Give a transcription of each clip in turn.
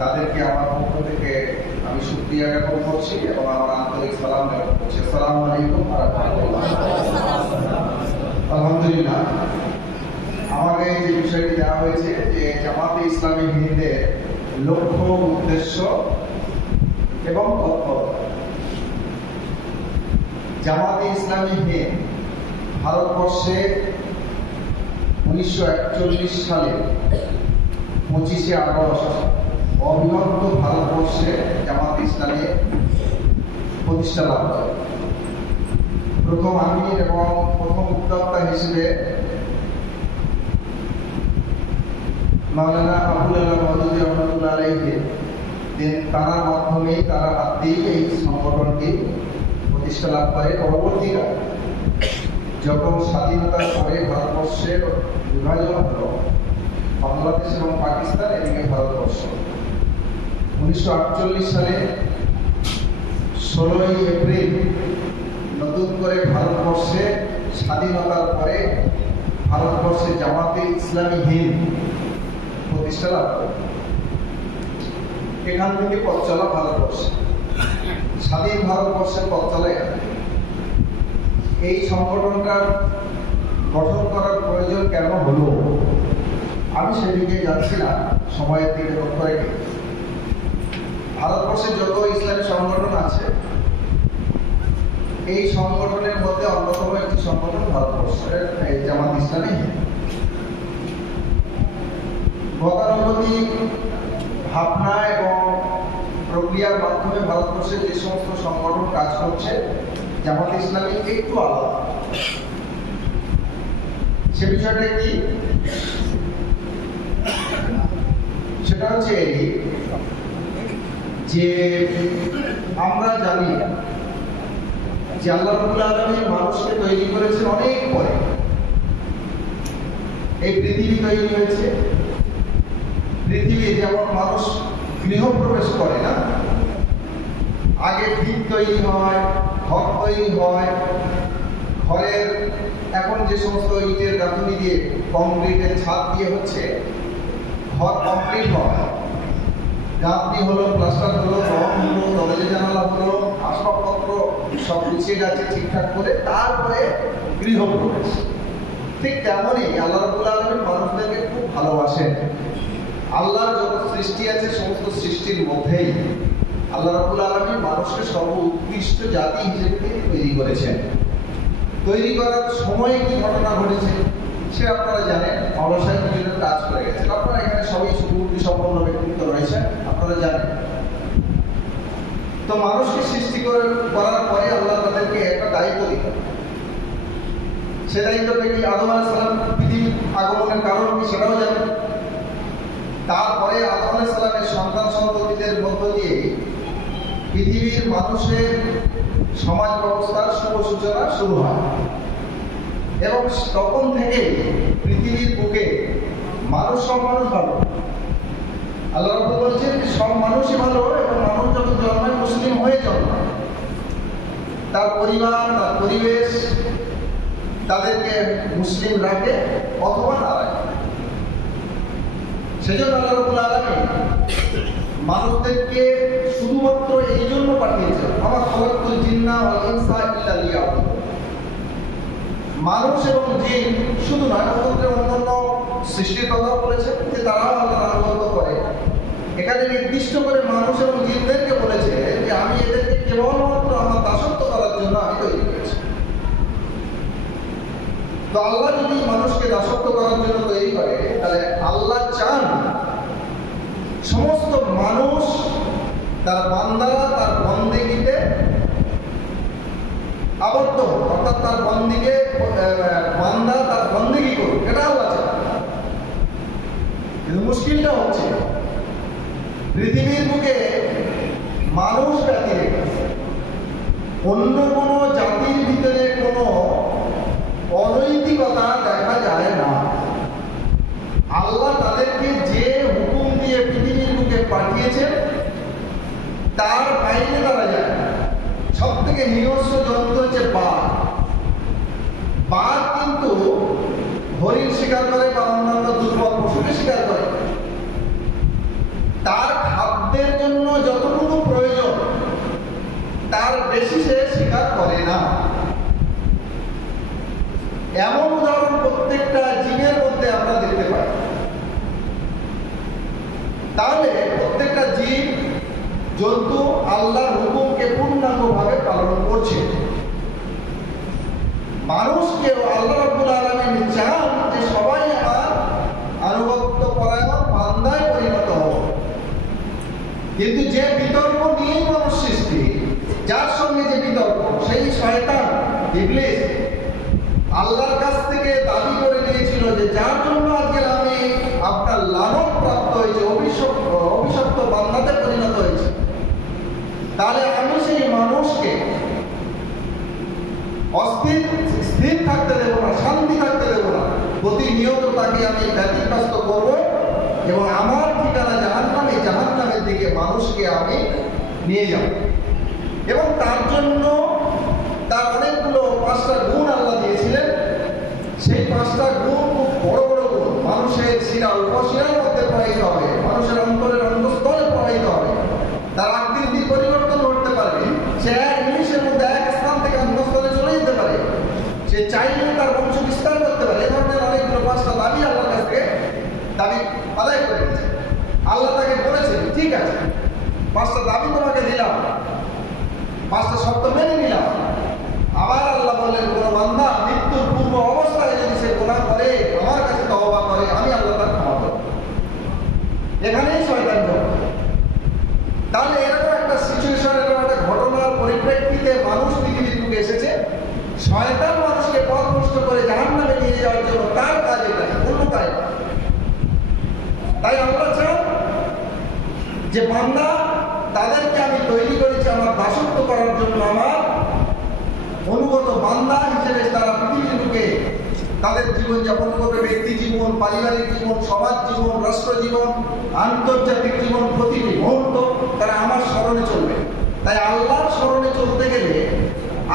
তাদেরকে আমার পক্ষ থেকে আমি শুকরিয়া জ্ঞাপন করছি এবং আমার আন্তরিক সালাম জ্ঞাপন করছি। আসসালামু আলাইকুম ওয়া রাহমাতুল্লাহ। আলহামদুলিল্লাহ, আমাকে যে বিষয়টি দেওয়া হয়েছে যে জামাতে ইসলামী হিন্দের লক্ষ্য, উদ্দেশ্য এবং তৎপরতা। জামাতে ইসলামী হিন্দ ভারতবর্ষে 1941 সালে 25শে আগস্ট অবিভক্ত ভারতবর্ষে জামাতে ইসলামী প্রতিষ্ঠা লাভ করে। প্রথম আমির এবং প্রথম উদ্যোক্তা হিসেবে মাওলানা আবুল আলা মওদুদী রহমাতুল্লাহ আলাইহি, তার মাধ্যমে তারা হাত দিয়ে এই সংগঠনটি প্রতিষ্ঠা লাভ করে। পরবর্তীকালে যখন স্বাধীনতার পরে ভারতবর্ষের বিভাজন হল, বাংলাদেশ এবং পাকিস্তান, এদিকে ভারতবর্ষ, 1948 সালে 16ই এপ্রিল নতুন করে ভারতবর্ষে স্বাধীনতার পরে ভারতবর্ষে জামাতে ইসলামী হিন্দ প্রতিষ্ঠা লাভ করে। এখান থেকে পথ চলা ভারতবর্ষে, স্বাধীন ভারতবর্ষের পথ চলে। এই সংগঠনটা গঠন করার প্রয়োজন কেন হলো, আমি সেদিকে যাচ্ছি না, সময়ের দিকে লক্ষ্য রেখে। ভারতবর্ষে যত ইসলামী সংগঠন আছে, এই সংগঠনের মধ্যে অন্যতম একটি সংগঠন ভারতবর্ষের জামাত ইসলামী হিন্দ। গতানুগতিক ভাবনা এবং প্রক্রিয়ার মাধ্যমে ভারতবর্ষে যে সমস্ত সংগঠন কাজ করছে, জামাত ইসলামী একটু আলাদা। সে বিষয়টা কি? সেটা হচ্ছে এই যে আমরা জানি যে আল্লাহ রাব্বুল আলামিন মানুষকে তৈরি করেছেন অনেক পরে। এই পৃথিবী তৈরি হয়েছে, পৃথিবী যেমন মানুষ গৃহপ্রবেশ করে না, আগে ভিত তৈরি হয়, ঘর তৈরি হয়, ঘরের এখন যে সমস্ত ইটের গাঁথুনি দিয়ে, কংক্রিটের ছাদ দিয়ে হচ্ছে, ঘর কমপ্লিট হয়, গাঁথনি হলো, প্লাস্টার হলো, রং হলো, দরজা জানালা হলো, আসবাবপত্র সব গুছিয়ে গেছে ঠিকঠাক করে, তারপরে গৃহপ্রবেশ। ঠিক তেমনই আল্লাহ রাব্বুল আলামিন মানুষদেরকে খুব ভালোবাসেন। আল্লাহর যত সৃষ্টি আছে, সমস্ত সৃষ্টির মধ্যেই আল্লাহ রাব্বুল আলামিন মানুষকে সর্বোৎকৃষ্ট জাতি হিসেবে তৈরি করেছেন। তৈরি করার সময়ে কি ঘটনা ঘটেছে সে আপনারা জানেন। মাওলানা কিছুটা কাজ করে গেছেন, আপনারা এখানে সবই সুবুদ্ধি সম্পন্ন ব্যক্তিত্ব রয়েছে, আপনারা জানেন। তো মানুষকে সৃষ্টি করার পরে আল্লাহ তাদেরকে একটা দায়িত্ব দিলেন। সে দায়িত্বটা কি? আদম আলাইহিস সালাম পৃথিবীর আগমনের কারণ কি সেটাও জানেন। তারপরে আদম আলাইহিস সালামের সন্তান সন্ততিদের মধ্য দিয়ে পৃথিবীর মানুষের সমাজ ব্যবস্থার শুভ সূচনা শুরু হয় এবং তখন থেকে পৃথিবীর বুকে মানুষ, সব মানুষ ভালো। আল্লাহ রাব্বুল বলছেন সব মানুষই ভালো এবং মানুষ যখন জন্মায় মুসলিম হয়ে জন্মায়। তার পরিবার, তার পরিবেশ তাদেরকে মুসলিম রাখে অথবা না রাখে। সেজন্য আল্লাহ রাব্বুল আলামিন মানুষদেরকে শুধুমাত্র এই জন্য পাঠিয়েছেন, আমা খালাকতুল জিন্না ওয়াল ইনসা ইল্লা লিয়াবুদুন। মানুষ এবং জিন শুধু নয়, অন্যান্য সৃষ্টির কথা বলেছেন যে তারাও আল্লাহর আনুগত্য করে। এখানে নির্দিষ্ট করে মানুষ এবং জিনদেরকে বলেছে যে আমি এদেরকে কেবলমাত্র আমার দাসত্ব করার জন্য আমি তৈরি করেছি। তো আল্লাহ যদি মানুষকে দাসত্ব করার জন্য তৈরি করে, তাহলে আল্লাহ চান সমস্ত মানুষ তার বান্দারা তার বন্দেগীতে আবদ্ধ হোক, অর্থাৎ তার বান্দা তার বন্দেগী করুক, এটা আল্লাহ চান। কিন্তু মুশকিলটা হচ্ছে পৃথিবীর বুকে মানুষ ব্যতীত অন্য কোনো জাতির ভিতরে কোনো অনৈতিকতা দেখা যায় না। আল্লাহ তাদেরকে যে হুকুম দিয়ে পৃথিবীর বুকে পাঠিয়েছেন তার বাইরে তারা যায়। সব থেকে হিংস্র জন্তু হচ্ছে বাঘ। বাঘ কিন্তু হরিণ শিকার করে বা অন্যান্য দুর্বল পশুকে শিকার করে। তার খাদ্য আব্দের জন্য যতটুকু প্রয়োজন তার বেশি সে স্বীকার করে না। এমন উদাহরণ প্রত্যেকটা জীবের মধ্যে আমরা দেখতে পাই। তাহলে প্রত্যেকটা জীব জন্তু আল্লাহর হুকুমকে পূর্ণাঙ্গভাবে পালন করছে। মানুষকেও আল্লাহ রাব্বুল আলামিন চান যে সবাই আমার আনুগত্য পরায়ণ বান্দায় পরিণত হোক। কিন্তু যে বিতর্ক নিয়ে মানুষ সৃষ্টি, যার সঙ্গে যে বিতর্ক, সেই শয়তান ইবলিস আল্লাহর কাছ থেকে দাবি করে নিয়েছিল যে যার জন্য আজকে আমি আপনার লালন প্রাপ্ত হয়েছে, অভিশপ্ত বান্দাতে পরিণত হয়েছে, তাহলে আমি সেই মানুষকে স্থির থাকতে দেবো না, শান্তি থাকতে দেবো না। প্রতিনিয়ত তাকে আমি ব্যতিগ্রস্ত করব এবং আমার ঠিকানা জাহান্নামের দিকে মানুষকে আমি নিয়ে যাব। এবং তার জন্য তার অনেকগুলো 5টা গুণ আল্লাহ দিয়েছিলেন। সেই 5টা গুণ খুব বড় বড় গুণ, মানুষের শিরা উপশিরার মধ্যে প্রবাহিত হবে, মানুষের অন্তরের অন্তঃস্থলে প্রবাহিত হবে। তার আকৃতি পরিবর্তন করতে পারবে, সে এক নিমিষের মধ্যে এক স্থান থেকে অন্য স্থলে চলে যেতে পারে, সে চাইলে তার বংশ বিস্তার করতে পারে। এই ধরনের অনেকগুলো 5টা দাবি আল্লাহর কাছ থেকে দাবি আদায় করে দিয়েছে। আল্লাহ তাকে বলেছেন, ঠিক আছে 5টা দাবি তোমাকে দিলাম, 5টা শর্ত মেনে নিলাম। আবার আল্লাহ বললেন, কোন বান্দা মৃত্যুর পূর্ব অবস্থায় যদি সে গুনাহ করে আমার কাছে তওবা করে, আমি আল্লাহ তার ক্ষমা করব। এখানেই শয়তান জড়। তাহলে এরকম একটা সিচুয়েশন, এরকম একটা ঘটনার পরিপ্রেক্ষিতে মানুষ পৃথিবীর বুকে এসেছে। শয়তান মানুষকে পথভ্রষ্ট করে জাহান্নামে নিয়ে যাওয়ার জন্য তার কাজ এটাই, অন্য কাজ। তাই আমরা চাই যে বান্দা, তাদেরকে আমি তৈরি করেছি আমার দাসত্ব করার জন্য, আমার অনুগত বান্দা হিসেবে তারা পৃথিবীর বুকে তাদের জীবনযাপন করবে। ব্যক্তি জীবন, পারিবারিক জীবন, সমাজ জীবন, রাষ্ট্র জীবন, আন্তর্জাতিক জীবন, প্রতিটি মুহূর্ত তারা আমার স্মরণে চলবে। তাই আল্লাহর স্মরণে চলতে গেলে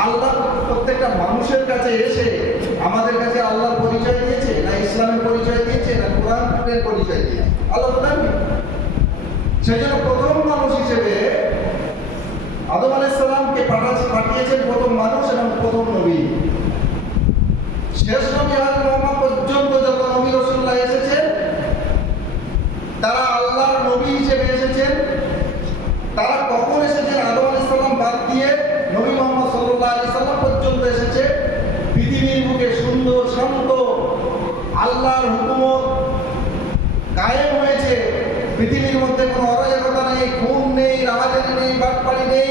আল্লাহ প্রত্যেকটা মানুষের কাছে এসে আমাদের কাছে আল্লাহর পরিচয় দিয়েছে, না ইসলামের পরিচয় দিয়েছে, না কোরআনের পরিচয় দিয়েছে? আল্লাহ তো দেননি। সেই জন্য প্রথম মানুষ হিসেবে আদম আলাইহিস সালামকে পাঠিয়েছেন প্রথম মানুষ এবং প্রথম নবী। শেষ নবী হযরত মুহাম্মদ পর্যন্ত যত নবী রাসূলুল্লাহ এসেছেন, তারা আল্লাহর নবী হিসেবে এসেছেন। তারা কখন এসেছেন? আদম আলাইহিস সালাম বাদ দিয়ে নবী মুহাম্মদ সাল্লাল্লাহু আলাইহি সাল্লাম পর্যন্ত এসেছে। পৃথিবীর বুকে সুন্দর শান্ত আল্লাহর হুকুমত কায়েম হয়েছে। পৃথিবীর মধ্যে কোনো অরাজকতা নেই, খুন নেই, রাহাজানি নেই, বাটপাড়ি নেই,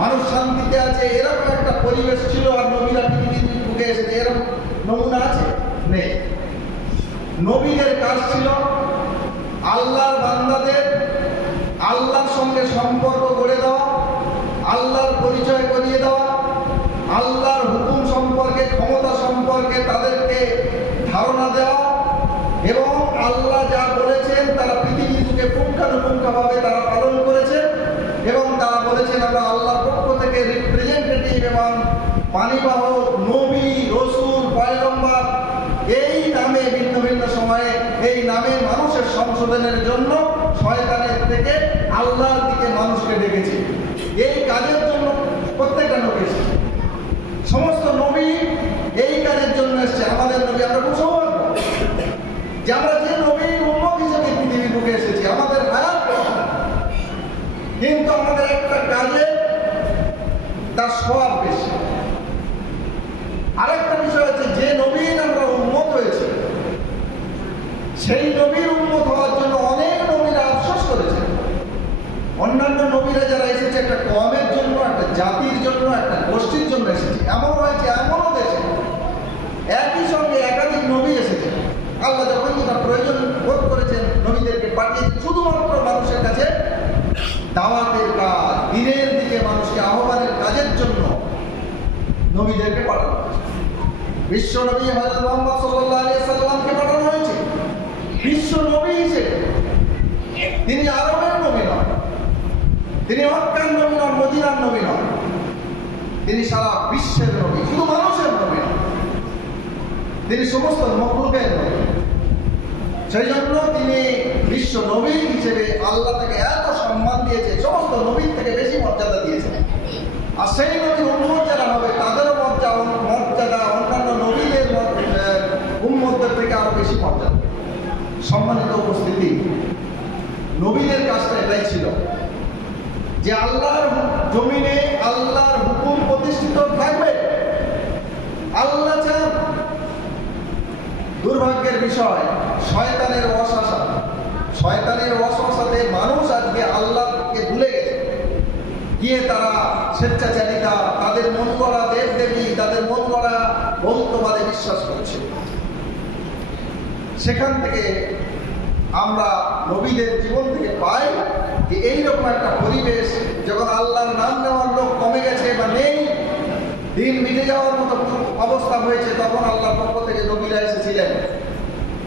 মানুষ শান্তিতে আছে, এরকম একটা পরিবেশ ছিল। আর নবীরা পৃথিবীর বুকে এসেছে, এরকম নমুনা আছে? নেই। নবীদের কাজ ছিল আল্লাহর বান্দাদের আল্লাহর সঙ্গে সম্পর্ক গড়ে দেওয়া, আল্লাহর পরিচয় করিয়ে দেওয়া, আল্লাহর হুকুম সম্পর্কে, ক্ষমতা সম্পর্কে তাদেরকে ধারণা দেওয়া, এবং আল্লাহ যা বলেছেন তারা পৃথিবীর বুকে পুঙ্খানুপুঙ্খভাবে তারা পালন করেছে। এবং তারা বলেছেন, আমরা আল্লাহর পক্ষ থেকে রিপ্রেজেন্টেটিভ এবং পানিবাহক নবী, রসুল, পয়গম্বর, এই নামে ভিন্ন ভিন্ন সময়ে এই নামে মানুষের সংশোধনের জন্য শয়তানের থেকে আল্লাহর দিকে মানুষকে ডেকেছে। এই কাজের জন্য প্রত্যেকটা নবী এসেছে, সমস্ত নবী এই কাজের জন্য এসেছে। আমাদের নবী, আমরা খুব সৌভাগ্য যে আমরা যে নবীর উম্মত হিসেবে পৃথিবীর বুকে এসেছি। আমাদের হায়াত কম, কিন্তু আমাদের একটা কাজে তার স্বভাব বেশি। আরেকটা বিষয় হচ্ছে, যে নবীর আমরা উম্মত হয়েছে, সেই নবীর উম্মত হওয়ার জন্য অনেক নবীরা আফসোস করেছেন। অন্যান্য নবীরা যারা এসেছে একটা কওমের জন্য, একটা জাতির জন্য, একটা গোষ্ঠীর জন্য এসেছে। এমন হয়েছে, এমনও দেশে একই সঙ্গে একাধিক নবী এসেছে। আল্লাহ যখন যেটা প্রয়োজন বোধ করেছেন, নবীদেরকে পাঠিয়েছেন শুধুমাত্র মানুষের কাছে দাওয়াতের কাজ, দিনের দিকে মানুষকে আহ্বানের কাজের জন্য নবীদেরকে পাঠানো হয়েছে। বিশ্ব নবী হযরত মুহাম্মদ সাল্লাল্লাহু আলাইহি সাল্লামকে পাঠানো হয়েছে বিশ্ব নবী হিসেবে। তিনি আরবের নবী নন, তিনি মক্কার নবী নন, মদিনার নবী নন, তিনি সারা বিশ্বের নবী, শুধু মানুষের নবী নন, তিনি সমস্ত মখলুকের নবী। সেই জন্য তিনি বিশ্ব নবী হিসেবে আল্লাহ তাকে এত সম্মান দিয়েছে, সমস্ত নবীর থেকে বেশি মর্যাদা দিয়েছে। আর সেই নবীর উম্মত যারা হবে তাদেরও মর্যাদা অন্যান্য নবীদের উম্মতদের থেকে আরো বেশি মর্যাদা। সম্মানিত উপস্থিতি, নবীদের কাজটা এটাই ছিল যে আল্লাহর জমিনে আল্লাহর হুকুম প্রতিষ্ঠিত থাকবে, আল্লাহ চান। দুর্ভাগ্যের বিষয়, শয়তানের ওয়াসওয়াসাতে মানুষ আজকে আল্লাহকে ভুলে গেছে, গিয়ে তারা স্বেচ্ছাচারিতা, তাদের মন গড়া দেব দেবী, তাদের মন গড়া ভৌতবাদে বিশ্বাস করছে। সেখান থেকে আমরা নবীদের জীবন থেকে পাই যে এইরকম একটা পরিবেশ, যখন আল্লাহর নাম নেওয়ার লোক কমে গেছে বা নেই, দিন মিটে যাওয়ার মতো অবস্থা হয়েছে, তখন আল্লাহর পক্ষ থেকে নবীরা এসেছিলেন।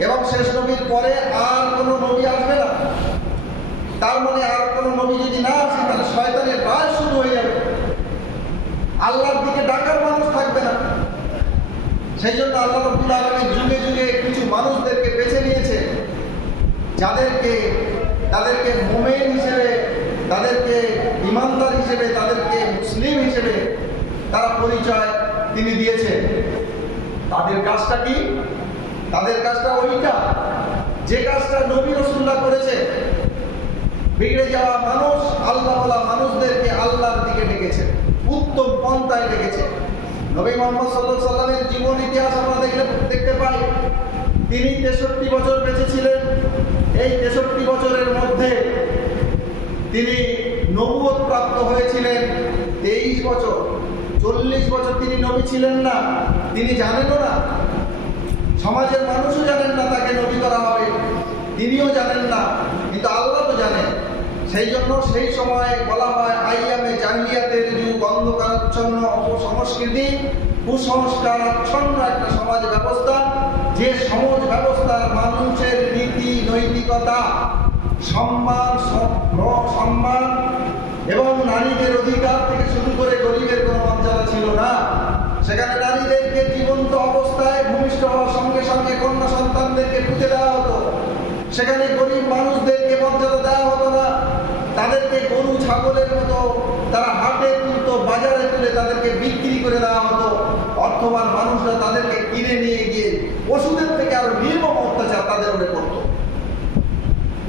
এবং শেষ নবীর পরে আর কোনো নবী আসবে না। তার মানে আর কোনো নবী যদি না আসে, তাহলে শয়তানের রাজ শুরু হয়ে যাবে, আল্লাহর দিকে ডাকার মানুষ থাকবে না। সেই জন্য আল্লাহ রাব্বুল আলামিন যুগে যুগে কিছু মানুষদেরকে বেছে নিয়েছে, তাদেরকে মুমিন হিসেবে, তাদেরকে ঈমানদার হিসেবে, তাদেরকে মুসলিম হিসেবে তারা পরিচয় তিনি দিয়েছেন। তাদের কাজটা কি? তাদের কাজটা ওইটা যে কাজটা নবী রাসূলুল্লাহ করেছে। বিগড়ে যাওয়া মানুষ, আল্লাহওয়ালা মানুষদেরকে আল্লাহর দিকে ডেকেছে, উত্তম পন্থায় ডেকেছে। নবী মুহাম্মদ সাল্লাল্লাহু আলাইহি ওয়াসাল্লামের জীবন ইতিহাস আমরা দেখতে পাই। তিনি 63 বছর বেঁচে ছিলেন। এই 63 বছরের মধ্যে তিনি নবুয়ত প্রাপ্ত হয়েছিলেন 23 বছর। 40 বছর তিনি নবী ছিলেন না, তিনি জানেনও না, সমাজের মানুষও জানেন না তাকে নবী করা হবে, তিনিও জানেন না, কিন্তু আল্লাহ তো জানেন। সেই জন্য সেই সময় বলা হয় আইয়ামে জাহিলিয়াতের যুগ, অন্ধকারাচ্ছন্ন অপসংস্কৃতি, কুসংস্কারাচ্ছন্ন একটা সমাজ ব্যবস্থা, যে সমাজ ব্যবস্থার মানুষের নীতি নৈতিকতা, সম্মান এবং নারীদের অধিকার থেকে শুরু করে গরিবের কোনো মর্যাদা ছিল না। সেখানে নারীদেরকে জীবন্ত অবস্থায় ভূমিষ্ঠ হওয়ার সঙ্গে সঙ্গে কন্যা সন্তানদেরকে পুঁতে দেওয়া হতো। সেখানে গরিব মানুষদেরকে মর্যাদা দেওয়া হতো না, তাদেরকে গরু ছাগলের মতো তারা হাটে তুলতো, বাজারে তুলে তাদেরকে বিক্রি করে দেওয়া হতো। অর্থবান মানুষরা তাদেরকে কিনে নিয়ে গিয়ে ওষুধের থেকে আরো নির্মম অত্যাচার তাদের উপরে করতো।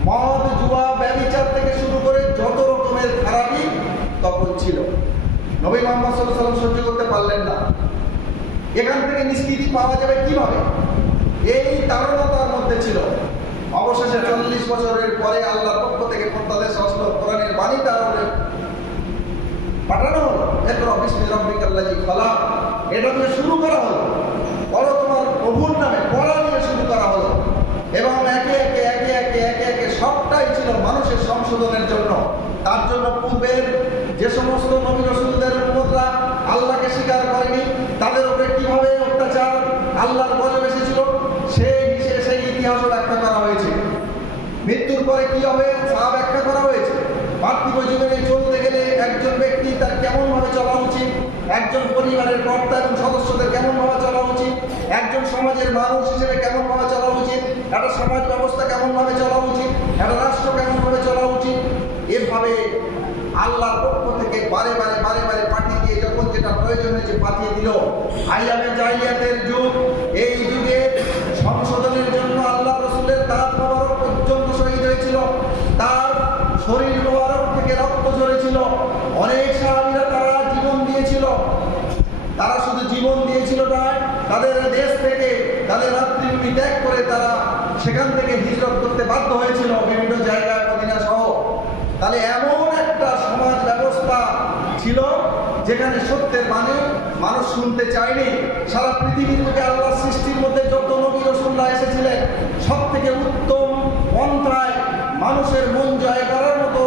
মদ, জুয়া, ব্যভিচার থেকে শুরু করে যত রকমের খারাপই তখন ছিল। নবী মুহাম্মদ সাল্লাল্লাহু আলাইহি ওয়াসাল্লাম সহ্য করতে পারলেন না। এখান থেকে নিষ্কৃতি পাওয়া যাবে কিভাবে? এই তারণতার মধ্যে ছিল। অবশেষে 40 বছরের পরে আল্লাহর পক্ষ থেকে তাদের ষষ্ঠ কোরআনের বাণী তার পাঠানো হলো। ইকরা বিসমি রাব্বিকাল্লাযী খালাক, এটা দিয়ে শুরু করা হলো। পড়ো তোমার প্রভুর নামে, পড়া দিয়ে শুরু করা হলো। এবং একে একে সবটাই ছিল মানুষের সংশোধনের জন্য। তার জন্য পূর্বের যে সমস্ত নবী রাসূলদের উম্মতরা আল্লাহকে স্বীকার করেনি, তাদের উপরে কিভাবে অত্যাচার আল্লাহর গজব এসেছিল, সেই ইতিহাসও ব্যাখ্যা করা হয়েছে। মৃত্যুর পরে কি হবে তা ব্যাখ্যা করা হয়েছে। পার্থিব জীবনে চলতে গেলে একজন ব্যক্তি তার কেমন ভাবে চলা উচিত, একজন পরিবারের কর্তা এবং সদস্যদের কেমন ভাবে চলা উচিত, একজন সমাজের মানুষ হিসেবে কেমন ভাবে চলা উচিত, একটা সমাজ ব্যবস্থা কেমন ভাবে চলা উচিত, একটা রাষ্ট্র কেমন ভাবে চলা উচিত, এভাবে আল্লাহর পক্ষ থেকে বারে বারে পাঠিয়ে দিয়ে যখন যেটা প্রয়োজন হয়েছে পাঠিয়ে দিল। আইয়ামে জাহিলিয়াতের যুগ, এই যুগে সংশোধনের জন্য আল্লাহ রাসূলের দাঁত মোবারক পর্যন্ত শহীদ হয়েছিল, তার শরীর মোবারক থেকে রক্ত ঝরেছিল। অনেক সাহাবীরা তারা জীবন দিয়েছিল। তারা শুধু জীবন দিয়েছিল নয়, তাদের দেশ থেকে তাদের মাতৃভূমি ত্যাগ করে তারা সেখান থেকে হিজরত করতে বাধ্য হয়েছিল বিভিন্ন জায়গায়, মদিনা সহ। তাহলে এমন একটা সমাজ ব্যবস্থা ছিল যেখানে সত্যের বাণী মানুষ শুনতে চায়নি। সারা পৃথিবীর মধ্যে আল্লাহ সৃষ্টির মধ্যে যত নবী রাসূলরা এসেছিলেন, সব থেকে উত্তম পন্থায় মানুষের মন জয় করার মতো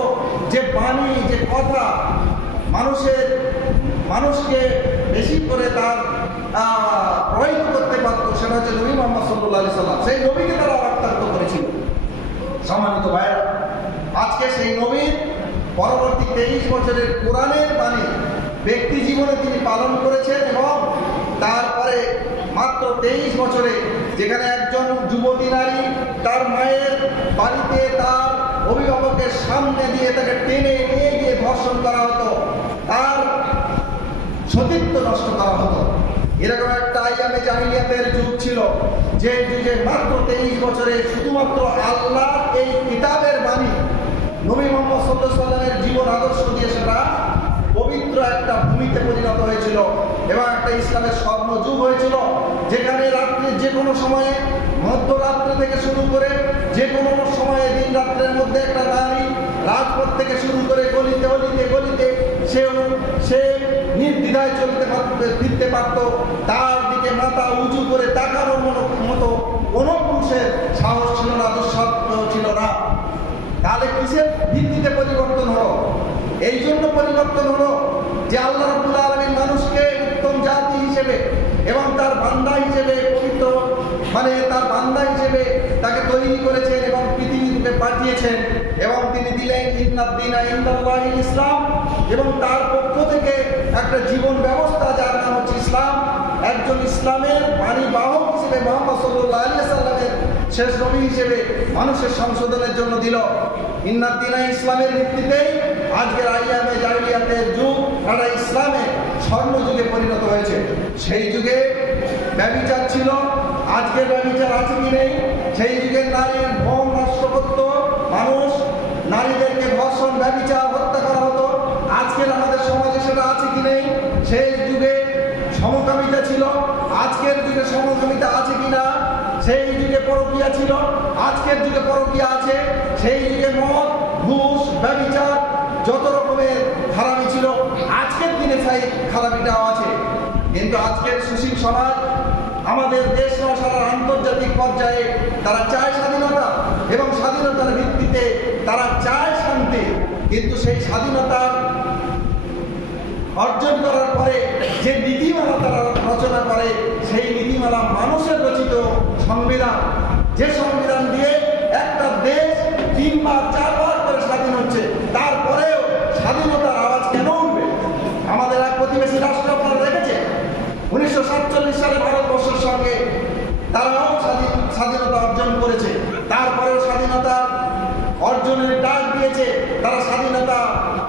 যে বাণী, যে কথা মানুষকে বেশি করে তার প্রভাবিত করতে পারত, সেটা হচ্ছে নবী মুহাম্মদ সাল্লাল্লাহু আলাইহি সাল্লাম। সেই নবীকে তারা রক্তাক্ত করেছিল। সম্মানিত ভাইরা, আজকে সেই নবীর পরবর্তী 23 বছরের কোরআনের বাণী ব্যক্তি জীবনে তিনি পালন করেছেন। এবং তারপরে মাত্র 23 বছরে যেখানে একজন যুবতী নারী তার মায়ের বাড়িতে তার অভিভাবকের সামনে দিয়ে তাকে অস্তিত্ব নষ্ট করা হতো। এরকম একটা আইয়ামে জাহিলিয়াতের যুগ ছিল, যে যুগে মাত্র 23 বছরে শুধুমাত্র আল্লাহ এই কিতাবের বাণী নবী মুহাম্মদ সাল্লাল্লাহু আলাইহি ওয়াসাল্লামের জীবন আদর্শ দিয়ে সেটা পবিত্র একটা ভূমিতে পরিণত হয়েছিল এবং একটা ইসলামের স্বর্ণযুগ হয়েছিল, যেখানে রাত্রির যে কোনো সময়ে, মধ্যরাত্রি থেকে শুরু করে যে কোনো সময়ে, দিন রাত্রের মধ্যে একটা নারী রাজপথ থেকে শুরু করে গলিতে গলিতে গলিতে সে নির্দ্বিধায় ফিরতে পারত। তার দিকে মাথা উঁচু করে তাকানোর মতো কোনো পুরুষের সাহস ছিল না, দুঃসাধ্য ছিল না। তাহলে কিসের ভিত্তিতে পরিবর্তন হলো? এই জন্য পরিবর্তন হলো যে আল্লাহ রাব্বুল আলামিন মানুষকে উত্তম জাতি হিসেবে এবং তার বান্দা হিসেবে পবিত্র, তার বান্দা হিসেবে তাকে তৈরি করেছেন এবং পৃথিবীতে পাঠিয়েছেন, এবং তিনি দিলেন ইন্নাদ-দীনা ইনদাল্লাহিল ইসলাম, এবং তার পক্ষ থেকে একটা জীবন ব্যবস্থা যার নাম হচ্ছে ইসলাম। একজন ইসলামের বাণী বাহক হিসেবে মুহাম্মদ সাল্লাল্লাহু আলাইহি ওয়াসাল্লামের শেষ নবী হিসেবে মানুষের সংশোধনের জন্য দিল। ইন্নাদ-দীনা ইসলামের ভিত্তিতেই আজকের আইয়ামে জাহিলিয়াতের যুগ একটা ইসলামের স্বর্ণযুগে পরিণত হয়েছে। সেই যুগে ব্যভিচার ছিল, আজকের ব্যভিচার আছে কি নেই? সেই যুগের নারীর ভোগ নষ্ট করত মানুষ, নারীদেরকে ধর্ষণ, ব্যভিচার, হত্যা করা হতো। আজকের আমাদের সমাজে সেটা আছে কি নেই? সেই যুগে সমকামিতা ছিল, আজকের যুগে সমকামিতা আছে কিনা? সেই যুগে পরকীয়া ছিল, আজকের যুগে পরকীয়া আছে। সেই যুগে মদ, ঘুষ, ব্যভিচার, যত রকমের খারাপি ছিল, আজকের দিনে সেই খারাপিটাও আছে। কিন্তু আজকের সুশীল সমাজ, আমাদের দেশ ও সারা আন্তর্জাতিক পর্যায়ে তারা চায় স্বাধীনতা, এবং স্বাধীনতার ভিত্তিতে তারা চায় শান্তি। কিন্তু সেই স্বাধীনতা অর্জন করার পরে যে নীতিমালা তারা রচনা করে, সেই নীতিমালা মানুষের রচিত সংবিধান, যে সংবিধান দিয়ে একটা দেশ 3 বার 4 বার করে স্বাধীন হচ্ছে, তারপরেও স্বাধীনতার আওয়াজ কেন উঠবে? আমাদের এক প্রতিবেশী রাষ্ট্র আপনারা দেখেছে, 1947 সালে ভারতবর্ষের সঙ্গে তারাও স্বাধীনতা অর্জন করেছে, তারপরেও স্বাধীনতা অর্জনের ডাক দিয়েছে। তারা স্বাধীনতা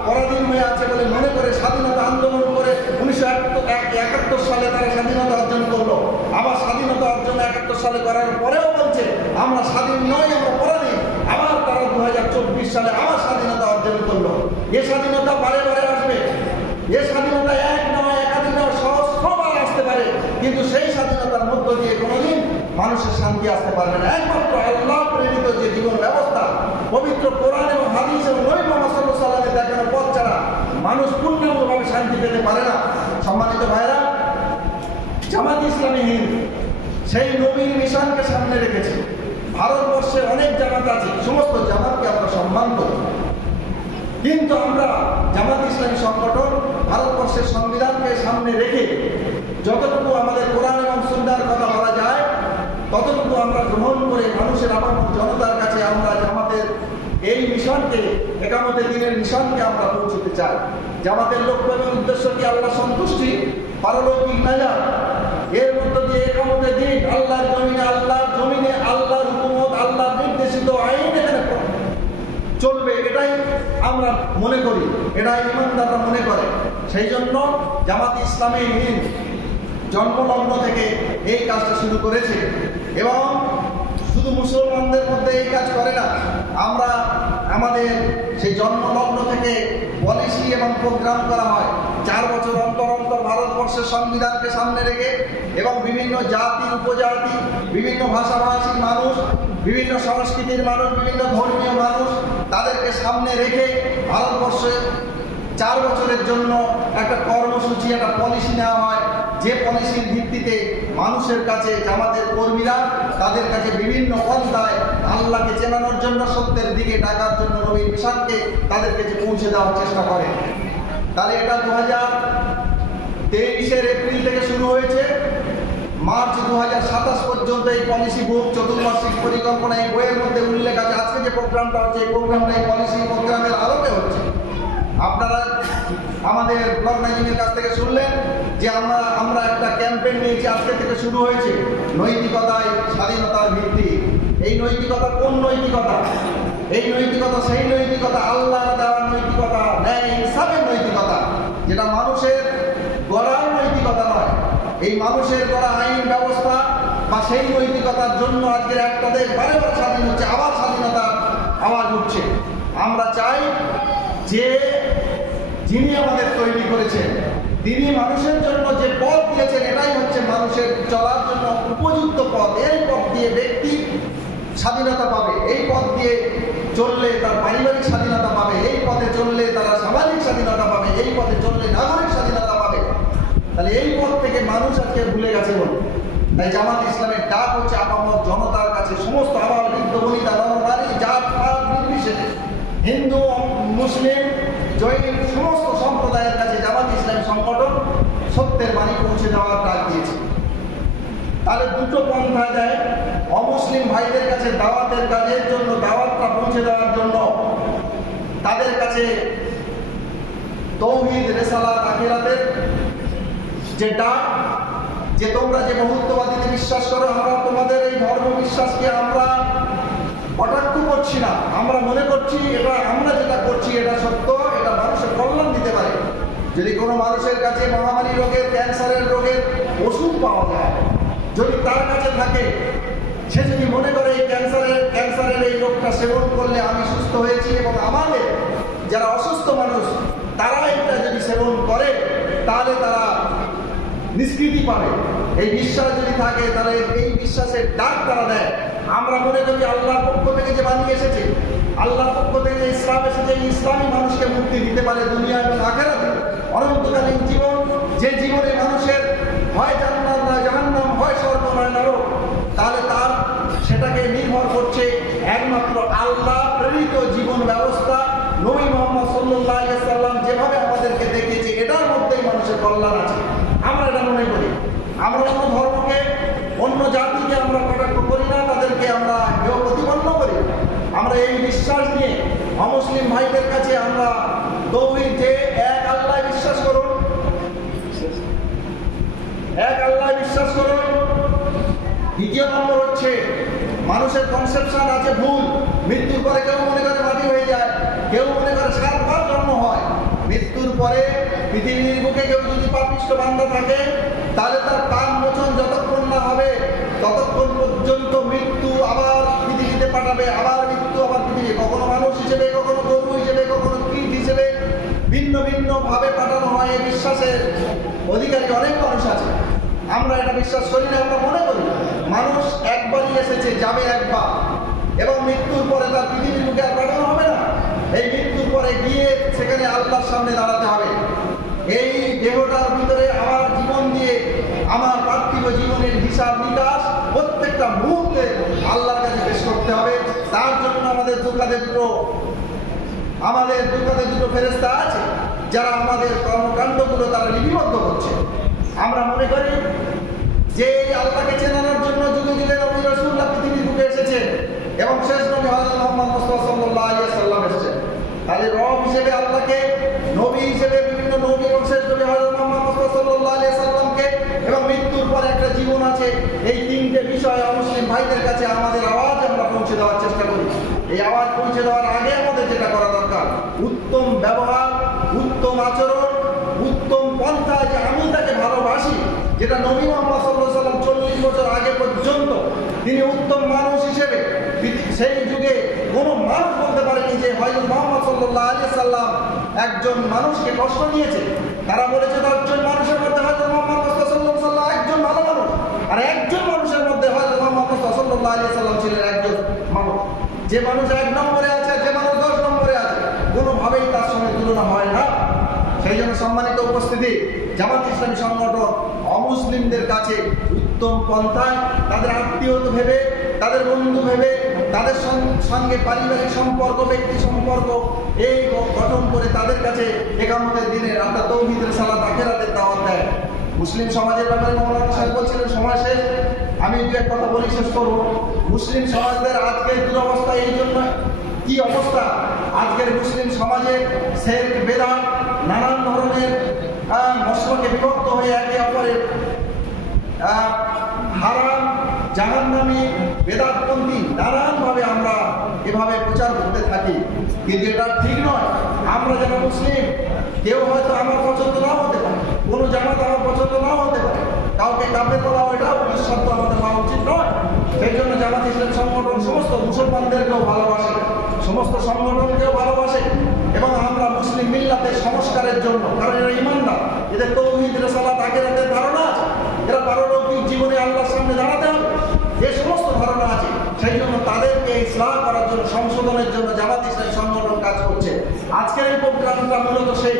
পরাধীন হয়ে আছে বলে মনে করে স্বাধীনতা আন্দোলন করে 1971 সালে তারা স্বাধীনতা অর্জন করলো। আবার স্বাধীনতা অর্জন 71 সালে করার পরেও বলছে আমরা স্বাধীন নই, আমরা পরাধীন। আবার তারা 2024 সালে আবার স্বাধীনতা অর্জন করলো। এ স্বাধীনতা বারে বারে আসবে, এ স্বাধীনতা এক নয়, একাধিক নয়, সহস্রবার আসতে পারে, কিন্তু সেই স্বাধীনতার মধ্য দিয়ে কোনোদিন মানুষের শান্তি আসতে পারবে না। একমাত্র আল্লাহ প্রেরিত যে জীবন ব্যবস্থা, পবিত্র কোরআন এবং হাদিস এবং নবী মুহাম্মদ সাল্লাল্লাহু আলাইহি ওয়াসাল্লামের দেখানো পথ ছাড়া মানুষ পূর্ণাঙ্গভাবে শান্তি পেতে পারে না। সম্মানিত ভাইরা, জামাত ইসলামী হিন্দ সেই নবীর মিশনকে সামনে রেখেছে। ভারতবর্ষে অনেক জামাত আছে, সমস্ত জামাতকে আমরা সম্মান করি, কিন্তু আমরা জামাত ইসলামী সংগঠন ভারতবর্ষের সংবিধানকে সামনে রেখে যতটুকু আমাদের কোরআন এবং সুন্নাহর কথা বলা যায় ততটুকু আমরা গ্রহণ করে মানুষের আপামর জনতার কাছে আমরা জামাতের এই মিশনকে, একামতের দিনের মিশনকে আমরা পৌঁছতে চাই। জামাতের লক্ষ্য এবং উদ্দেশ্য কি? আল্লাহ সন্তুষ্টি, পারলৌকিক নাজাত। এর মধ্য দিয়ে একামতের দিন আল্লাহর জমিনে আল্লাহর হুকুমত, আল্লাহর নির্দেশিত আইন এখানে চলবে, এটাই আমরা মনে করি, এটাই ইমানদাররা মনে করে। সেই জন্য জামাত ইসলামী হিন্দ জন্মলগ্ন থেকে এই কাজটা শুরু করেছে, এবং শুধু মুসলমানদের মধ্যে এই কাজ করে না, আমরা আমাদের সেই জন্মলগ্ন থেকে পলিসি এবং প্রোগ্রাম করা হয়। 4 বছর অন্তর অন্তর ভারতবর্ষের সংবিধানকে সামনে রেখে এবং বিভিন্ন জাতি, উপজাতি, বিভিন্ন ভাষাভাষীর মানুষ, বিভিন্ন সংস্কৃতির মানুষ, বিভিন্ন ধর্মীয় মানুষ, তাদেরকে সামনে রেখে ভারতবর্ষে 4 বছরের জন্য একটা কর্মসূচি, একটা পলিসি নেওয়া হয়, যে পলিসির ভিত্তিতে মানুষের কাছে জামাতের কর্মীরা তাদের কাছে বিভিন্ন পন্থায় আল্লাহকে চেনানোর জন্য, সত্যের দিকে ডাকার জন্য নবীর মিশনকে তাদের কাছে পৌঁছে দেওয়ার চেষ্টা করে। তাহলে এটা 2023 এপ্রিল থেকে শুরু হয়েছে, মার্চ 2027 পর্যন্ত এই পলিসি বুক, চতুর্মাসিক পরিকল্পনা, এই বইয়ের মধ্যে উল্লেখ আছে। আজকে যে প্রোগ্রামটা হচ্ছে, এই প্রোগ্রামটা এই পলিসি প্রোগ্রামের আলোকে হচ্ছে। আপনারা আমাদের ব্লগ ম্যাগাজিনের কাছ থেকে শুনলেন যে আমরা একটা ক্যাম্পেইন নিয়েছি, আজকে থেকে শুরু হয়েছে, নৈতিকতায় স্বাধীনতার ভিত্তি। এই নৈতিকতা কোন নৈতিকতা? এই নৈতিকতা সেই নৈতিকতা, আল্লাহর দেওয়ার নৈতিকতা, ন্যায় ইনসাফের নৈতিকতা, যেটা মানুষের গড়ার নৈতিকতা। এই মানুষের করা আইন ব্যবস্থা বা সেই নৈতিকতার জন্য আজকের একটা দেশ বারে বারে স্বাধীন হচ্ছে, আবার স্বাধীনতার আওয়াজ উঠছে। আমরা চাই যে যিনি আমাদের তৈরি করেছেন তিনি মানুষের জন্য যে পথ দিয়েছেন এটাই হচ্ছে মানুষের চলার জন্য উপযুক্ত পথ। এই পথ দিয়ে ব্যক্তি স্বাধীনতা পাবে, এই পথ দিয়ে চললে তার পারিবারিক স্বাধীনতা পাবে, এই পথে চললে তারা সামাজিক স্বাধীনতা পাবে, এই পথে চললে নাগরিক স্বাধীনতা পাবে। তাহলে এই পথ থেকে মানুষ আজকে ভুলে গেছে বলে তাই জামাত ইসলামের ডাক হচ্ছে আপামর জনতার কাছে, সমস্ত আবার বৃদ্ধ বনিতা নরনারী জাত পাত নির্বিশেষে, হিন্দু মুসলিম জৈন সমস্ত সম্প্রদায়ের কাছে জামাত ইসলামী সংগঠন সত্যের বাণী পৌঁছে দেওয়ার ডাক দিয়েছে। তাহলে দুটো পন্থা দেয়, অমুসলিম ভাইদের কাছে দাওয়াতের কাজের জন্য, দাওয়াতটা পৌঁছে দেওয়ার জন্য তাদের কাছে তৌহিদ রিসালাত আখিরাতের যে ডাক, যে তোমরা যে বহুত্ববাদীতে বিশ্বাস করো, আমরা তোমাদের এই ধর্ম বিশ্বাসকে আমরা কটাক্ষ করছি না, আমরা মনে করছি এটা আমরা যেটা করছি এটা সত্য, এটা মানুষের কল্যাণ দিতে পারে। যদি কোনো মানুষের কাছে মহামারী রোগের, ক্যান্সারের রোগের ওষুধ পাওয়া যায়, যদি তার কাছে থাকে, সে যদি মনে করে এই ক্যান্সারের এই রোগটা সেবন করলে আমি সুস্থ হয়েছি এবং আমাদের যারা অসুস্থ মানুষ তারা এটা যদি সেবন করে তাহলে তারা নিষ্কৃতি পাবে, এই বিশ্বাস যদি থাকে তাহলে এই বিশ্বাসের ডাক তারা দেয়। আমরা মনে করি আল্লাহর পক্ষ থেকে যে বাণী এসেছে, আল্লাহর পক্ষ থেকে যে ইসলাম এসেছে, এই ইসলামী মানুষকে মুক্তি দিতে পারে দুনিয়া এবং আখিরাতে, অনন্তকালীন জীবন, যে জীবনে মানুষের হয় জান্নাত নয় জাহান্নাম, হয় স্বর্গ নয় নরক, তাহলে তার সেটাকে নির্ভর করছে একমাত্র আল্লাহ প্রেরিত জীবন ব্যবস্থা। নবী মুহাম্মদ সাল্লাল্লাহু আলাইহি সাল্লাম যেভাবে আমাদেরকে দেখিয়েছে এটার মধ্যেই মানুষের কল্যাণ আছে। আমরা এটা মনে করি। আমরা অন্য ধর্মকে, অন্য জাতিকে আমরা কটাক্ষ করি না, তাদেরকে আমরা হেয় প্রতিপন্ন করি। আমরা এই বিশ্বাস নিয়ে অমুসলিম ভাইদের কাছে আমরা তৌহিদ, যে এক আল্লাহ বিশ্বাস করুন, এক আল্লাহ বিশ্বাস করুন। দ্বিতীয় নম্বর হচ্ছে মানুষের কনসেপশন আছে ভুল। মৃত্যুর পরে কেউ মনে করে মাটি হয়ে যায়, কেউ মনে করে 7 বার জন্ম হয়। মৃত্যুর পরে পৃথিবীর বুকে কেউ যদি পাপিষ্ঠ বান্দা থাকে তাহলে তার পাপ মোচন যতক্ষণ না হবে ততক্ষণ পর্যন্ত মৃত্যু আবার পৃথিবীতে পাঠাবে, আবার মৃত্যু আবার পৃথিবী, কখনো মানুষ হিসেবে, কখনো গরু হিসেবে, কখনো কীট হিসেবে ভিন্ন ভিন্ন ভাবে পাঠানো হয়। এই বিশ্বাসের অধিকারী অনেক মানুষ আছে। আমরা এটা বিশ্বাস করি না, আমরা মনে করি মানুষ একবারই এসেছে, যাবে একবার, এবং মৃত্যুর পরে তার পৃথিবীর বুকে আর পাঠানো হবে না। এই মৃত্যুর পরে গিয়ে সেখানে আল্লাহর সামনে দাঁড়াতে হবে। এই দেহটার ভিতরে আমার জীবন দিয়ে আমার পার্থিব জীবনের হিসাব নিকাশ প্রত্যেকটা মুহূর্তে আল্লাহর কাছে পেশ করতে হবে। তার জন্য আমাদের দুঃখাদের দুটো ফেরেশতা আছে যারা আমাদের কর্মকাণ্ডগুলো তারা লিপিবদ্ধ করছে। আমরা মনে করি যে আল্লাহকে চেনানোর জন্য যুগে যুগে নবী রাসূলুল্লাহ পৃথিবীর বুকে এসেছে এবং শেষ নবী হযরত মুহাম্মদ মুস্তাফা সাল্লাল্লাহু আলাইহি ওয়াসাল্লাম এসেছেন। তাহলে রব হিসেবে আল্লাহকে, নবী হিসেবে বিভিন্ন নবী এবং শেষ নবী হযরত মুহাম্মদ মুস্তাফা সাল্লাল্লাহু আলাইহি ওয়াসাল্লামকে, এবং মৃত্যুর পর একটা জীবন আছে, এই তিনটে বিষয় মুসলিম ভাইদের কাছে আমাদের আওয়াজ আমরা পৌঁছে দেওয়ার চেষ্টা করি। এই আওয়াজ পৌঁছে দেওয়ার আগে আমাদের যেটা করা দরকার, উত্তম ব্যবহার, উত্তম আচরণ, উত্তম পন্থা, যে আমি তাকে ভালোবাসি, যেটা নবী মুহাম্মদ সাল্লাল্লাহু আলাইহি ওয়াসাল্লাম 40 বছর আগে পর্যন্ত তিনি উত্তম মানুষ হিসেবে, সেই যুগে কোনো মানুষ বলতে পারেনি যে হযরত মুহাম্মদ সাল্লাল্লাহু আলাইহি ওয়াসাল্লাম একজন মানুষকে কষ্ট দিয়েছে। তারা বলেছে 10 জন মানুষের মধ্যে হযরত মুহাম্মদ মুস্তাফা সাল্লাল্লাহু আলাইহি ওয়াসাল্লাম একজন ভালো মানুষ, আর একজন মানুষের মধ্যে হযরত মুহাম্মদ মুস্তাফা সাল্লাল্লাহু আলাইহি ওয়াসাল্লাম ছিলেন একজন মানুষ। যে মানুষ 1 নম্বরে আছে, যে মানুষ 10 নম্বরে আছে, কোনোভাবেই তার সঙ্গে তুলনা হয় না। সেই জন্য সম্মানিত উপস্থিতি, জামাত ইসলামী সংগঠন অমুসলিমদের কাছে উত্তম পন্থায় তাদের আত্মীয়তা ভেবে, তাদের বন্ধু ভেবে, তাদের সঙ্গে পারিবারিক সম্পর্ক, ব্যক্তি সম্পর্ক এই গঠন করে তাদের কাছে একামতের দিনের অর্থাৎ তৌহিদ রিসালাত আখিরাতের দাওয়াত দেয়। মুসলিম সমাজের ব্যাপারে মৌলানা সাহেব বলছিলেন, সময় শেষ, আমি দু এক কথা বলি শেষ করব। মুসলিম সমাজের আজকের দুরবস্থা এই জন্য, কি অবস্থা আজকের মুসলিম সমাজে, শিরক বেদাত নানান ধরনের মশলাকে বিভক্ত হয়ে একে অপরের হারাম, জাহান্নামী, বেদাতপন্থী নানানভাবে আমরা এভাবে প্রচার করতে থাকি, কিন্তু এটা ঠিক নয়। আমরা যারা মুসলিম, কেউ হয়তো আমার পছন্দ নাও হতে পারে, কোনো জামাত আমার পছন্দ নাও হতে পারে, কাউকে নাকের তলা ওইটা শব্দ আমাদের হওয়া উচিত নয়। সেই জন্য জামাত ইসলাম সংগঠন সমস্ত মুসলমানদেরকেও ভালোবাসে, সমস্ত সংগঠনকেও ভালোবাসে, এবং আমরা মুসলিম মিল্লাতের সংস্কারের জন্য, কারণ এরা ইমানদার, এদের তৌহিদ রিসালাত আখিরাতের ধারণা আছে, এরা পারলৌকিক জীবনে আল্লাহর সামনে দাঁড়াতে হবে, এই সমস্ত ধারণা আছে। সেই জন্য তাদেরকে ইসলাহ করার জন্য, সংশোধনের জন্য জামাত ইসলাম সংগঠন কাজ করছে। আজকের এই প্রোগ্রামটা মূলত সেই,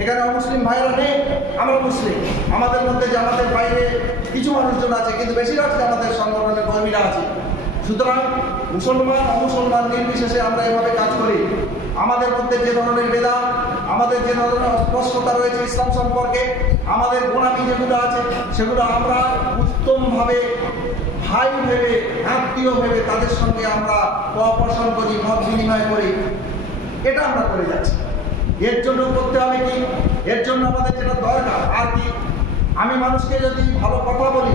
এখানে অমুসলিম ভাইরা নেই, আমরা মুসলিম, আমাদের মধ্যে জামাতের বাইরে কিছু মানুষজন আছে, কিন্তু বেশিরভাগ আমাদের সংগঠনের কর্মীরা আছে। সুতরাং মুসলমান অমুসলমান নির্বিশেষে আমরা এভাবে কাজ করি। আমাদের মধ্যে যে ধরনের ভেদা, আমাদের যে ধরনের অস্পষ্টতা রয়েছে ইসলাম সম্পর্কে, আমাদের গোনামি যেগুলো আছে, সেগুলো আমরা উত্তমভাবে ভাই ভেবে, আত্মীয় ভেবে তাদের সঙ্গে আমরা কোঅপারেশন করি, মত বিনিময় করি, এটা আমরা করে যাচ্ছি। এর জন্য করতে হবে কি, এর জন্য আমাদের যেটা দরকার আর কি, আমি মানুষকে যদি ভালো কথা বলি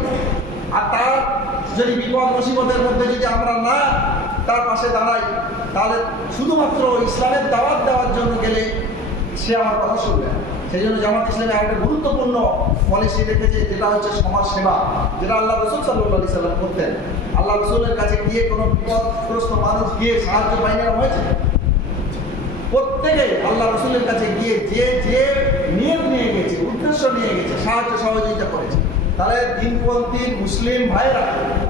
আর তার যদি বিপদ মুসিবতের মধ্যে যদি আমরা না তার পাশে দাঁড়াই, তাহলে শুধুমাত্র ইসলামের দাওয়াত দেওয়ার জন্য গেলে সে আমার কথা শুনবে। সেই জন্য জামাত ইসলামে একটা গুরুত্বপূর্ণ পলিসি রেখেছে, যেটা হচ্ছে সমাজ সেবা, যেটা আল্লাহ রসুল সাল্লাল্লাহু আলাইহি সাল্লাম করতেন। আল্লাহ রসুলের কাছে গিয়ে কোনো বিপদগ্রস্ত মানুষ গিয়ে সাহায্য পায় না হয়েছে, প্রত্যেকে আল্লাহ রসুলের কাছে গিয়ে যে নিয়ত নিয়ে গেছে, উদ্দেশ্য নিয়ে গেছে, সাহায্য সহযোগিতা করেছে। তাহলে দিনপন্থী মুসলিম ভাইরা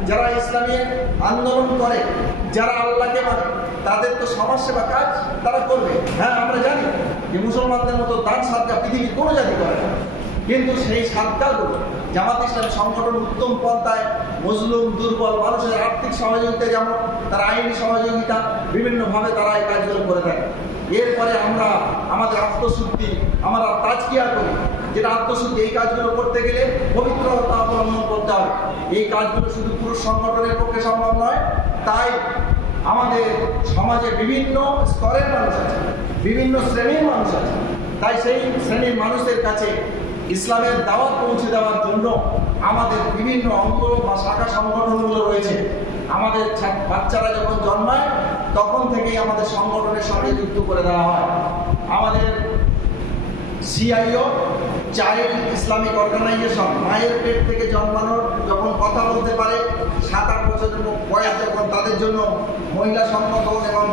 যারা ইসলামী আন্দোলন করে, যারা আল্লাহকে মানে, তাদের তো সমাজসেবা কাজ তারা করবে। হ্যাঁ, আমরা জানি যে মুসলমানদের মতো দান সাদকা পৃথিবীর কোনো জাতি করে না, কিন্তু সেই সাদকাগুলো জামাত ইসলাম সংগঠন উত্তম পন্থায় মজলুম দুর্বল মানুষের আর্থিক সহযোগিতা, যেমন তার আইনি সহযোগিতা, বিভিন্নভাবে তারা এই কাজগুলো করে থাকে। এরপরে আমরা আমাদের আত্মশুদ্ধি, আমরা তাজকিয়া করি, যেটা আত্মশুদ্ধি, এই কাজগুলো করতে গেলে পবিত্রতা অবলম্বন করতে হবে। এই কাজগুলো শুধু পুরুষ সংগঠনের পক্ষে সম্ভব নয়, তাই আমাদের সমাজে বিভিন্ন স্তরের মানুষ আছে, বিভিন্ন শ্রেণীর মানুষ আছে, তাই সেই শ্রেণীর মানুষের কাছে ইসলামের দাওয়াত পৌঁছে দেওয়ার জন্য আমাদের বিভিন্ন অঙ্গ বা শাখা সংগঠনগুলো রয়েছে। আমাদের বাচ্চারা যখন জন্মায় তখন থেকেই আমাদের সংগঠনের সঙ্গে যুক্ত করে দেওয়া হয়। আমাদের সিআইও, চাইল্ড ইসলামিক অর্গানাইজেশন, মায়ের পেট থেকে জন্মানোর যখন কথা বলতে পারে 7-8 বছরের বয়স যখন, তাদের জন্য মহিলা সংগঠন এবং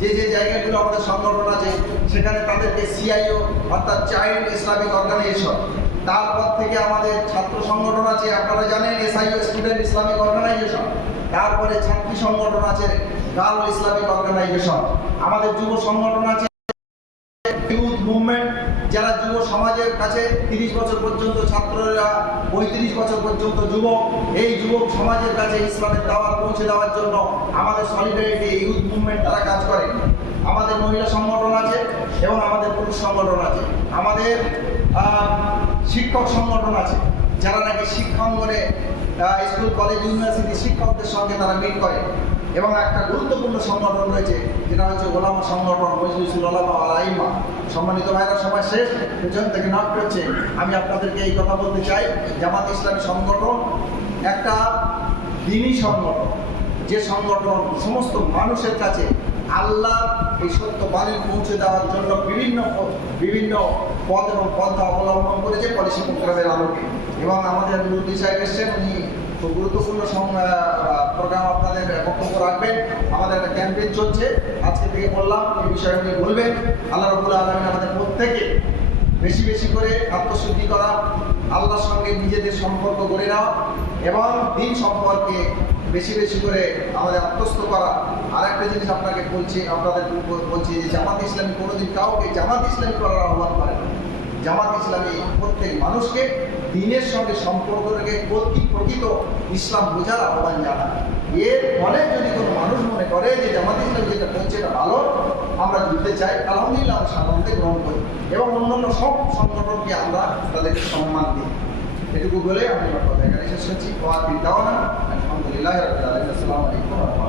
যে জায়গাগুলো আমাদের সংগঠন আছে সেখানে তাদেরকে সিআইও অর্থাৎ চাইল্ড ইসলামিক অর্গানাইজেশন। তারপর থেকে আমাদের ছাত্র সংগঠন আছে, আপনারা জানেন এসআইও, স্টুডেন্ট ইসলামিক অর্গানাইজেশন। তারপরে ছাত্রী সংগঠন আছে, গার্ল ইসলামিক অর্গানাইজেশন। আমাদের যুব সংগঠন আছে, ইউথ মুভমেন্ট, যারা যুব সমাজের কাছে 30 বছর পর্যন্ত ছাত্ররা, 35 বছর পর্যন্ত যুবক, এই যুবক সমাজের কাছে ইসলামের দাওয়াত পৌঁছে দেওয়ার জন্য আমাদের সলিডারিটি ইউথ মুভমেন্ট তারা কাজ করে। আমাদের মহিলা সংগঠন আছে এবং আমাদের পুরুষ সংগঠন আছে। আমাদের শিক্ষক সংগঠন আছে, যারা নাকি শিক্ষাঙ্গনে স্কুল কলেজ ইউনিভার্সিটি শিক্ষকদের সঙ্গে তারা মিট করে। এবং একটা গুরুত্বপূর্ণ সংগঠন রয়েছে, যেটা হচ্ছে ওলামা সংগঠন, মজলিসুল উলামা ওয়াল আইম্মা। সম্মানিত ভাইরা, সময় শেষ, পেছন থেকে নক করছে। আমি আপনাদেরকে এই কথা বলতে চাই, জামাত ইসলামী সংগঠন একটা দ্বীনী সংগঠন, যে সংগঠন সমস্ত মানুষের কাছে আল্লাহ এই সত্য বাণী পৌঁছে দেওয়ার জন্য বিভিন্ন পথ এবং পন্থা অবলম্বন করেছে পলিসি প্রোগ্রামের আলোকে। এবং আমাদের মুফতি সাহেব এসছেন, উনি খুব গুরুত্বপূর্ণ প্রোগ্রাম আপনাদের বক্তব্য রাখবেন। আমাদের একটা ক্যাম্পেইন চলছে, আজকে থেকে বললাম এই বিষয়ে উনি বলবেন। আল্লাহ রাব্বুল আলামিন আমাদের প্রত্যেকে বেশি বেশি করে আত্মশুদ্ধি করা, আল্লাহর সঙ্গে নিজেদের সম্পর্ক গড়ে নেওয়া এবং দিন সম্পর্কে বেশি বেশি করে আমাদের আত্মস্থ করা। আর একটা জিনিস আপনাদের বলছি যে জামাত ইসলামী কোনোদিন কাউকে জামাত ইসলামী করার আহ্বান করে না। জামাত ইসলামী প্রত্যেক মানুষকে দিনের সঙ্গে সম্পর্ক রেখে প্রকৃত ইসলাম বোঝার আহ্বান জানায়। এর ফলে যদি কোনো মানুষ মনে করে যে জামাত ইসলামী যেটা করছে এটা ভালো, আমরা যুদ্ধে চাই, আলহামদুলিল্লাহ আমরা সাধারণত গ্রহণ করি এবং অন্যান্য সব সংগঠনকে আমরা তাদেরকে সম্মান দিই। এটুকু বলে আমি আমার কথা এখানে শেষ করছি। আলহামদুলিল্লাহ রাব্বিল আলামিন। আসসালামু আলাইকুম।